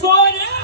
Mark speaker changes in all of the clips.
Speaker 1: going out.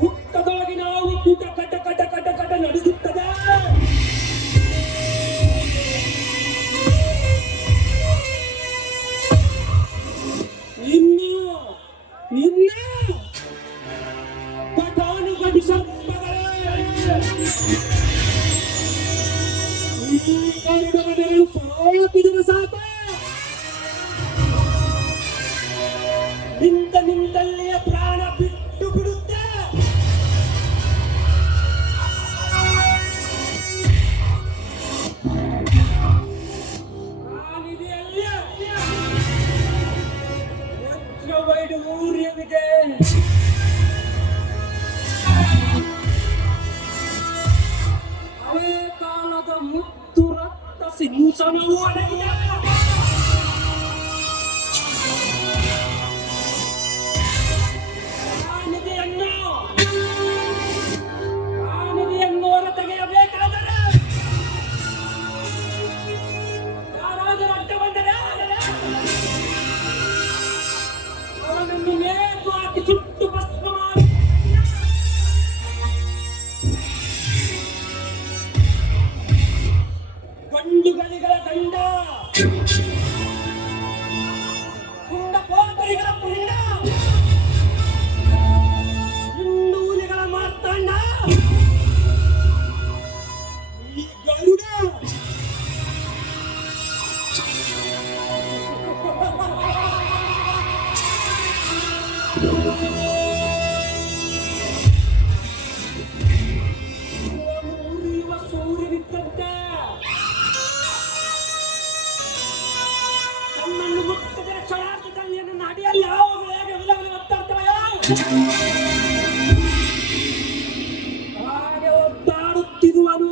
Speaker 1: ಹುಟ್ಟದೊಳಗೆ ನಾವು ಕೂಟ ಕಟ ಕಟ ಕಟ ಕಟ ನಡೆಸುತ್ತ wanauone ಹಾಡುತ್ತಿರುವನು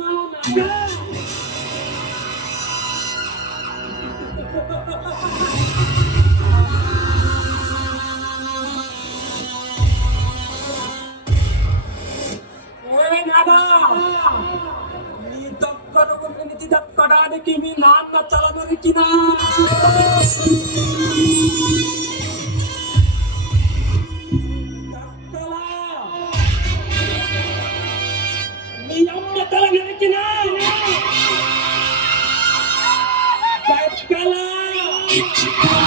Speaker 1: నీ దక్కడకు నిధి దక్కడానికి మీ నాన్న తల దొరికినా Thank you.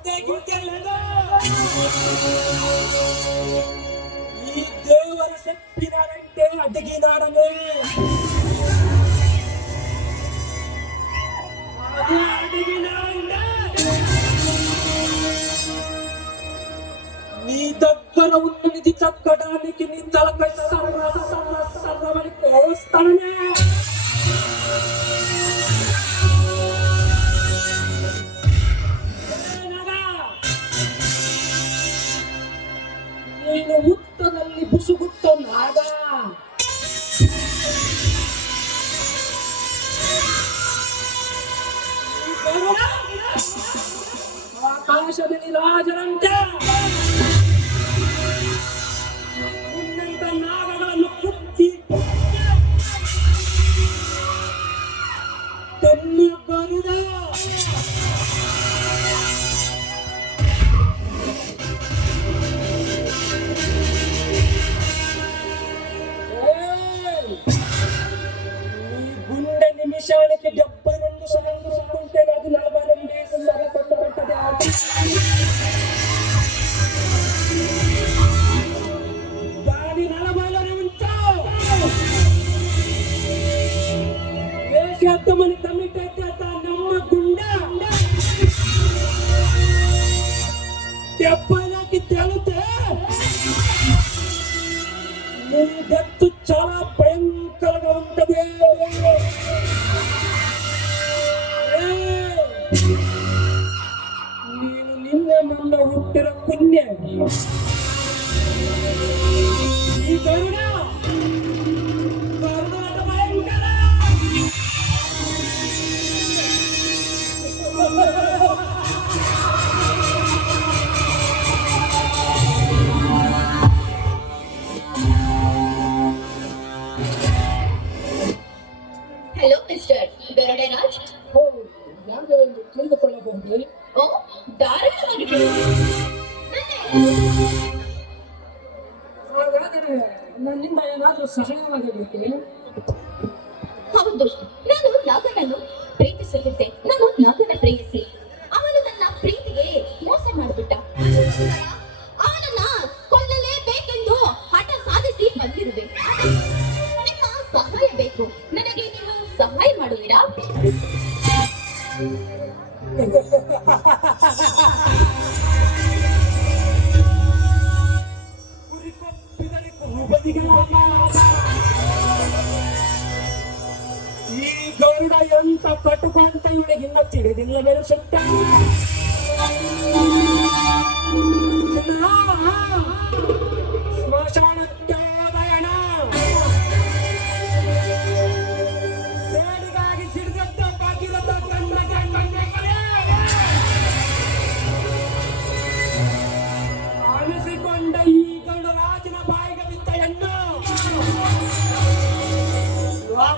Speaker 1: కొట్టే గిరికే లేదా ఈ దేవుడు చెప్పినాడంటే దగ్గర ఉన్నది తగ్గడానికి నీ తలపై సర్వ సర్వ సర్వమని కోస్తానే ഭാഷ നിരാജനം ಹಾಕಿದ್ದೆ ಹೇಳುತ್ತೆ ಬೆತ್ತು ಚಾಲ ಭಯಂಕರ ಉಂಟದೆ ನೀನು ನಿನ್ನೆ ನನ್ನ ಹುಟ್ಟಿರೋ ಕುನ್ಯೆ ಈ ಗರುಡ ಹಾಗಾದರೆ ನನ್ನಿಂದ ಏನಾದರೂ ಸಹಾಯವಾಗಬೇಕೆ
Speaker 2: ಹೌದು. ನಾನು ನಾಗನನ್ನು ಪ್ರೀತಿಸುತ್ತಿದ್ದೆ ನಾನು ನಾಗನ ಪ್ರೇಯಸಿ
Speaker 1: ಈ ಗರುಡ ಎಂತ ಕಟುಕ ಅಂತ ಇವಳಿಗಿನ್ನ ತಿಳಿದಿಲ್ಲ ಬೆಳೆಸುತ್ತ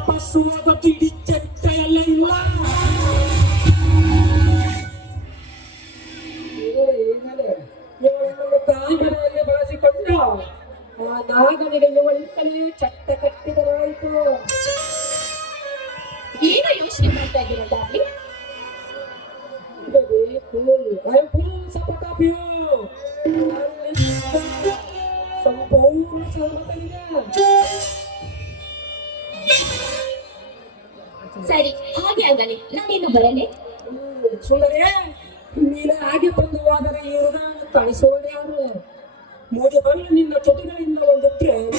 Speaker 1: ಹೋಗೋದು ಇಡೀ ಚರಿತ್ರೆಯಲ್ಲ ಇಲ್ಲ ತಾಯಿಮನೆಯಲ್ಲಿ ಬಳಸಿಕೊಂಡು ಆ ನಾಗನಿಗೆ ಇವಳಿಂದಲೇ ಚಟ್ಟ ಕಟ್ಟಿದರಾಯಿತು
Speaker 2: ಏನು ಯೋಚನೆ ಮಾಡ್ತಾ ಇದ್ದೀರಾ ಡಾರ್ಲಿಂಗ್
Speaker 1: Baby,
Speaker 2: ಸರಿ ಹಾಗೆ ಆಗಲಿ ನಾನೇನು ಬರಲೇ?
Speaker 1: ಸುಂದರೇ ನೀನು ಹಾಗೆ ಬಂದು ಹೋದರೆ ಹೃದಯವನ್ನು ತಣಿಸುವುದು ಯಾರು ಮೂಡಿ ಬಂದು ನಿನ್ನ ತುಟಿಗಳಿಂದ ಒಂದು ಪ್ರೇಮ